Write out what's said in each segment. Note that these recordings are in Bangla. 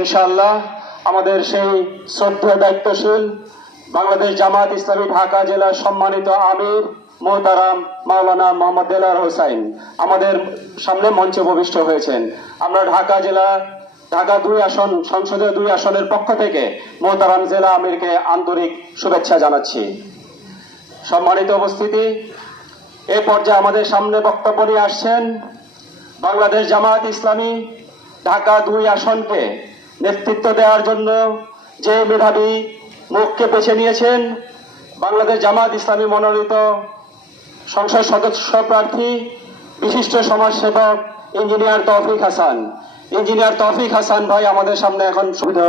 ইনশাআল্লাহ আমাদের সেই শ্রদ্ধেয় দায়িত্বশীল বাংলাদেশ জামাত ইসলামী ঢাকা জেলার সম্মানিত আমির মোহতারাম মাওলানা মোহাম্মদ দেলার হোসাইন আমাদের সামনে মঞ্চে উপবিষ্ট হয়েছেন। আমরা ঢাকা জেলা, ঢাকা দুই আসন, সংসদীয় দুই আসনের পক্ষ থেকে মোহতারাম জেলা আমিরকে আন্তরিক শুভেচ্ছা জানাচ্ছি। সম্মানিত উপস্থিতি, এ পর্যায়ে আমাদের সামনে বক্তব্য নিয়ে আসছেন বাংলাদেশ জামায়াত ইসলামী ঢাকা দুই আসনকে নেতৃত্ব দেওয়ার জন্য যে মেধাবী মুখকে বেছে নিয়েছেন বাংলাদেশ জামাত ইসলামী মনোনীত সংসদ সদস্য প্রার্থী, বিশিষ্ট সমাজসেবক ইঞ্জিনিয়ার তৌফিক হাসান। ইঞ্জিনিয়ার তৌফিক হাসান ভাই, আমাদের সামনে এখন সুবিধা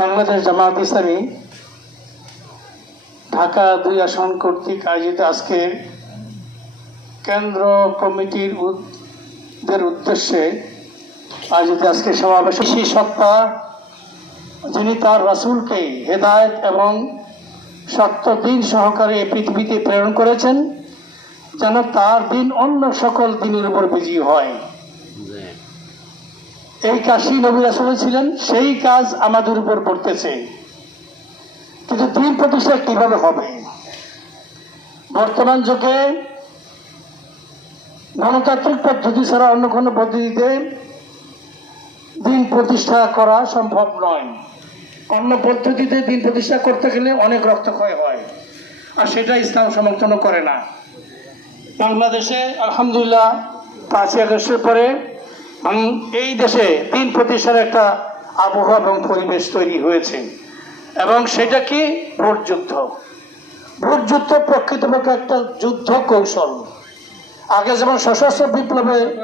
বাংলাদেশ জামাত ইসলামী ঢাকা দুই আসন কর্তৃক আয়োজিত আজকের কেন্দ্র কমিটির উদ্দেশ্যে আয়োজিত আজকে সমাবেশ। সেই সত্তা, যিনি তার রাসুলকে হেদায়ত এবং সত্য দিন সহকারে পৃথিবীতে প্রেরণ করেছেন, যেন তার দিন অন্য সকল দিনের উপর বিজয়ী হয়। এই কাজটি নবী রাসূল ছিলেন, সেই কাজ আমাদের উপর পড়তেছে। কিন্তু দিন প্রতিষ্ঠা কীভাবে হবে? বর্তমান যুগে গণতান্ত্রিক পদ্ধতি ছাড়া অন্য কোনো পদ্ধতিতে দিন প্রতিষ্ঠা করা সম্ভব নয়। অন্য পদ্ধতিতে দিন প্রতিষ্ঠা করতে গেলে অনেক রক্তক্ষয় হয়, আর সেটা ইসলাম সমর্থন করে না। বাংলাদেশে আলহামদুলিল্লাহ পাঁচই আগস্টের পরে এই দেশে দিন প্রতিষ্ঠার একটা আবহাওয়া এবং পরিবেশ তৈরি হয়েছে, এবং সেটা কি? ভোট যুদ্ধ ভোট যুদ্ধ প্রকৃতপক্ষে একটা যুদ্ধ কৌশল আগে যেমন সশস্ত্র বিপ্লবের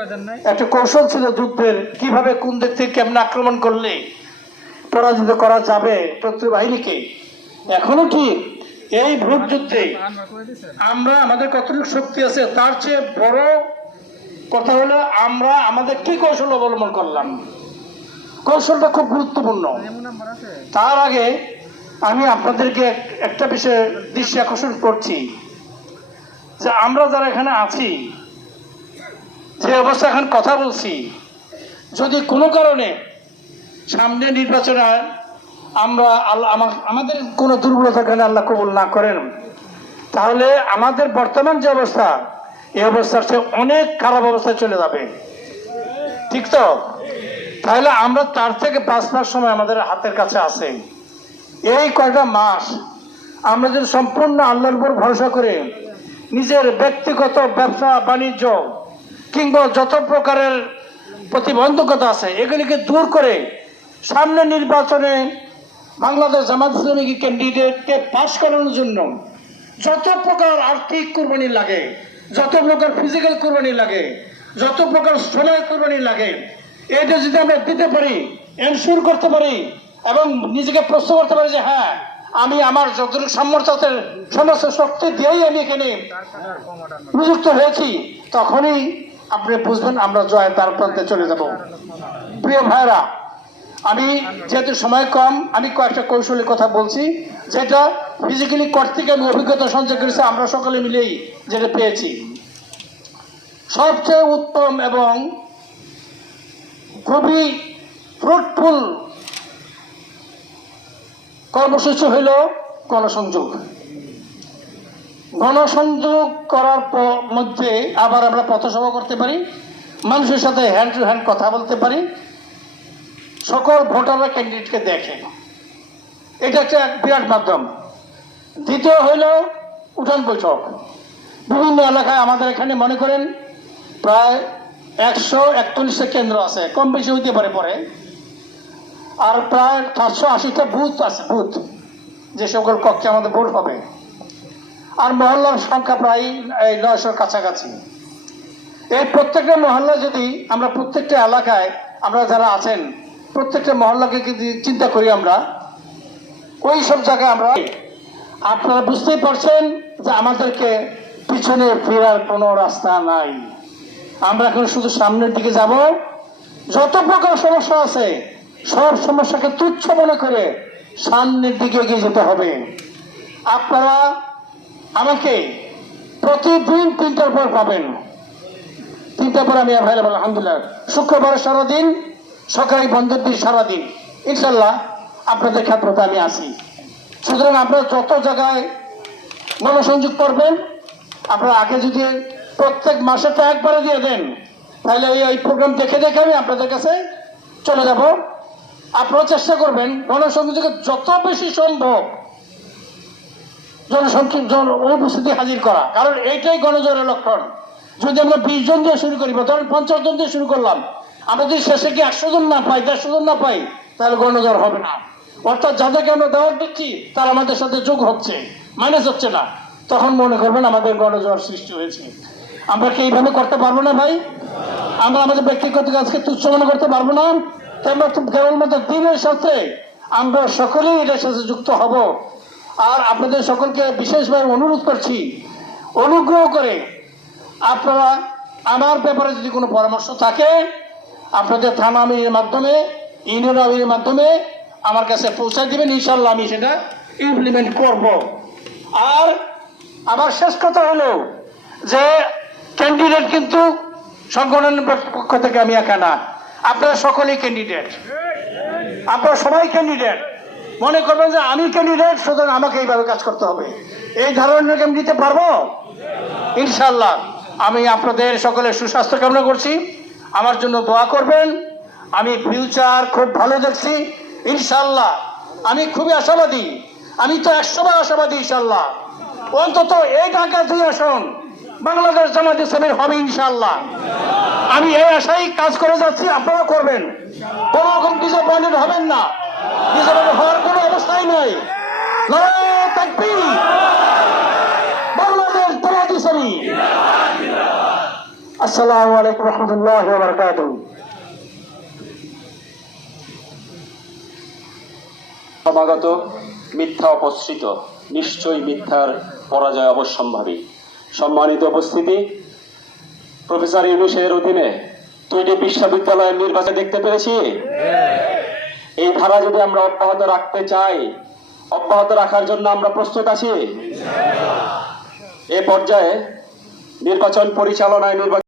একটা কৌশল ছিল যুদ্ধের কীভাবে কোন দিক থেকে কেমন আক্রমণ করলে পরাজিত করা যাবে শত্রু বাহিনীকে এখনও ঠিক এই ভোট যুদ্ধে আমরা আমাদের কতটুকু শক্তি আছে তার চেয়ে বড় কথা হলো আমরা আমাদের কি কৌশল অবলম্বন করলাম। কৌশলটা খুব গুরুত্বপূর্ণ। তার আগে আমি আপনাদেরকে এক- একটা বিষয়ে দৃষ্টি আকর্ষণ করছি। যে আমরা যারা এখানে আছি, যে অবস্থা এখন কথা বলছি, যদি কোনো কারণে সামনে নির্বাচনে আমরা আল্লাহ আমা- আমাদের কোনো দুর্বলতা কেন আল্লাহ কবুল না করেন, তাহলে আমাদের বর্তমান যে অবস্থা, এই অবস্থার চেয়ে অনেক খারাপ অবস্থায় চলে যাবে। ঠিক তো? তাহলে আমরা তার থেকে পাঁচ মাস সময় আমাদের হাতের কাছে আছে। এই কয়টা মাস আমরা যদি সম্পূর্ণ আল্লাহর উপর ভরসা করে নিজের ব্যক্তিগত ব্যবসা, বাণিজ্য, কিংবা যত প্রকারের প্রতিবন্ধকতা আছে, এগুলিকে দূর করে সামনে নির্বাচনে বাংলাদেশ জামাত ইসলামী ক্যান্ডিডেটকে পাশ করানোর জন্য যত প্রকার আর্থিক কুরবানি লাগে, যত প্রকার ফিজিক্যাল কুরবানি লাগে, যত প্রকার সময় কুরবানি লাগে, এটা যদি আমরা দিতে পারি এনশিওর করতে পারি, এবং নিজেকে প্রশ্ন করতে পারি যে হ্যাঁ আমি আমার যতটুকু সামর্থ্য আছে, সমস্ত শক্তি দিয়েই আমি এখানে নিযুক্ত হয়েছি। তখনই আপনি বুঝবেন আমরা জয় তার প্রান্তে চলে যাব। প্রিয় ভাইরা আমি যেহেতু সময় কম আমি কয়েকটা কৌশলের কথা বলছি। যেটা ফিজিক্যালি করতে গিয়ে আমি অভিজ্ঞতা সঞ্চয় করেছি আমরা সকলে মিলেই যেটা পেয়েছি। সবচেয়ে উত্তম এবং খুবই ফ্রুটফুল কর্মসূচি হইল গণসংযোগ। গণসংযোগ করার মধ্যে আবার আমরা পথসভা করতে পারি, মানুষের সাথে হ্যান্ড টু হ্যান্ড কথা বলতে পারি, সকল ভোটাররা ক্যান্ডিডেটকে দেখে এটা একটা এক বিরাট মাধ্যম। দ্বিতীয় হইল উঠান বৈঠক। বিভিন্ন এলাকায় আমাদের এখানে মনে করেন, প্রায় একশো একচল্লিশটা কেন্দ্র আছে। কম বেশি হইতে পারে পরে। আর প্রায় সাতশো আশিটা বুথ আছে, বুথ। যে সকল কক্ষে আমাদের ভোট হবে। আর মহল্লার সংখ্যা প্রায়, এই নয়শোর কাছাকাছি। এই প্রত্যেকটা মহল্লা যদি আমরা প্রত্যেকটা এলাকায় আমরা যারা আছেন, প্রত্যেকটা মহল্লাকে যদি চিন্তা করি আমরা, ওই সব জায়গায় আমরা আপনারা বুঝতেই পারছেন যে আমাদেরকে পিছনে ফেরার কোনো রাস্তা নাই। আমরা এখন শুধু সামনের দিকে যাব। যত প্রকার সমস্যা আছে সব সমস্যাকে তুচ্ছ মনে করে সামনের দিকে এগিয়ে যেতে হবে। আপনারা আমাকে প্রতিদিন তিনটার পর পাবেন। তিনটার পর আমি অ্যাভেলেবল আলহামদুলিল্লাহ। শুক্রবার সারাদিন সরকারি বন্ধের দিন সারাদিন। ইনশাল্লাহ আপনাদের ক্ষেত্রতে আমি আসি সুতরাং আপনারা যত জায়গায় গণসংযোগ করবেন, আপনারা আগে যদি প্রত্যেক মাসে তো একবারে দিয়ে দেন, তাহলে এই প্রোগ্রাম দেখে দেখে আমি আপনাদের কাছে চলে যাব। আপনারা চেষ্টা করবেন গণসংযোগে যত বেশি সম্ভব জনসংখ্যা, জন উপস্থিতি হাজির করা। কারণ এইটাই গণজোরের লক্ষণ। যদি আমরা বিশ জন দিয়ে শুরু করি বা ধরেন পঞ্চাশ জন দিয়ে শুরু করলাম, আমরা যদি শেষে কি একশো জন না পাই, দেড়শো জন না পাই, তাহলে গণজোর হবে না। অর্থাৎ যাদেরকে আমরা দাওয়াত দিচ্ছি, তারা আমাদের সাথে যোগ হচ্ছে মাইনাস হচ্ছে না। তখন মনে করবেন আমাদের গণজোয়ার সৃষ্টি হয়েছে। আমরা কি এইভাবে করতে পারব না ভাই? আমরা আমাদের ব্যক্তিগত কাজকে তুচ্ছ মনে করতে পারব না? তাই আমরা তো কেবলমাত্র দিনের সাথে আমরা সকলেই এটার সাথে যুক্ত হব। আর আপনাদের সকলকে বিশেষভাবে অনুরোধ করছি, অনুগ্রহ করে আপনারা আমার ব্যাপারে যদি কোনো পরামর্শ থাকে, আপনাদের থানা আমিরের মাধ্যমে, ইউনিয়ন আমিরের মাধ্যমে আমার কাছে পৌঁছায় দিবেন ইনশাল্লাহ আমি সেটা ইমপ্লিমেন্ট করব। আর আমার শেষ কথা হলো যে ক্যান্ডিডেট কিন্তু সংগঠনের পক্ষ থেকে আমি একা না। আপনারা সকলেই ক্যান্ডিডেট আপনারা সবাই ক্যান্ডিডেট মনে করবেন যে আমি ক্যান্ডিডেট সুতরাং আমাকে এইভাবে কাজ করতে হবে। এই ধারণাকে আমি দিতে পারব? ইনশাল্লাহ আমি আপনাদের সকলের সুস্বাস্থ্য কামনা করছি। আমার জন্য দোয়া করবেন। আমি ফিউচার খুব ভালো দেখছি। ইনশাল্লাহ আমি খুবই আশাবাদী। আমি তো একশো বার আশাবাদী ইনশাল্লাহ অন্তত এই ঢাকা দুই আসন। বাংলাদেশ জামাত ইসলামের হবে ইনশাল্লাহ আমি এই আশাই কাজ করে যাচ্ছি, আপনারা করবেন। কোনো রকম ডিসঅ্যাপয়েন্টেড হবেন না। ডিসঅ্যাপয়েন্টেড হওয়ার কোনো অবস্থাই নাই। বাংলাদেশ জামাত ইসলামী। আসসালামু আলাইকুম রহমতুল্লাহ বারকাতুহ। সমাগত মিথ্যা অপসৃত, নিশ্চয়ই মিথ্যার পরাজয় অবশ্যম্ভাবী। সম্মানিত উপস্থিতি। প্রফেসর ইউনুসের অধীনে দুইটি বিশ্ববিদ্যালয়ের নির্বাচন দেখতে পেরেছি। এই ধারা যদি আমরা অব্যাহত রাখতে চাই অব্যাহত রাখার জন্য আমরা প্রস্তুত আছি। এ পর্যায়ে নির্বাচন পরিচালনায় নির্বাচন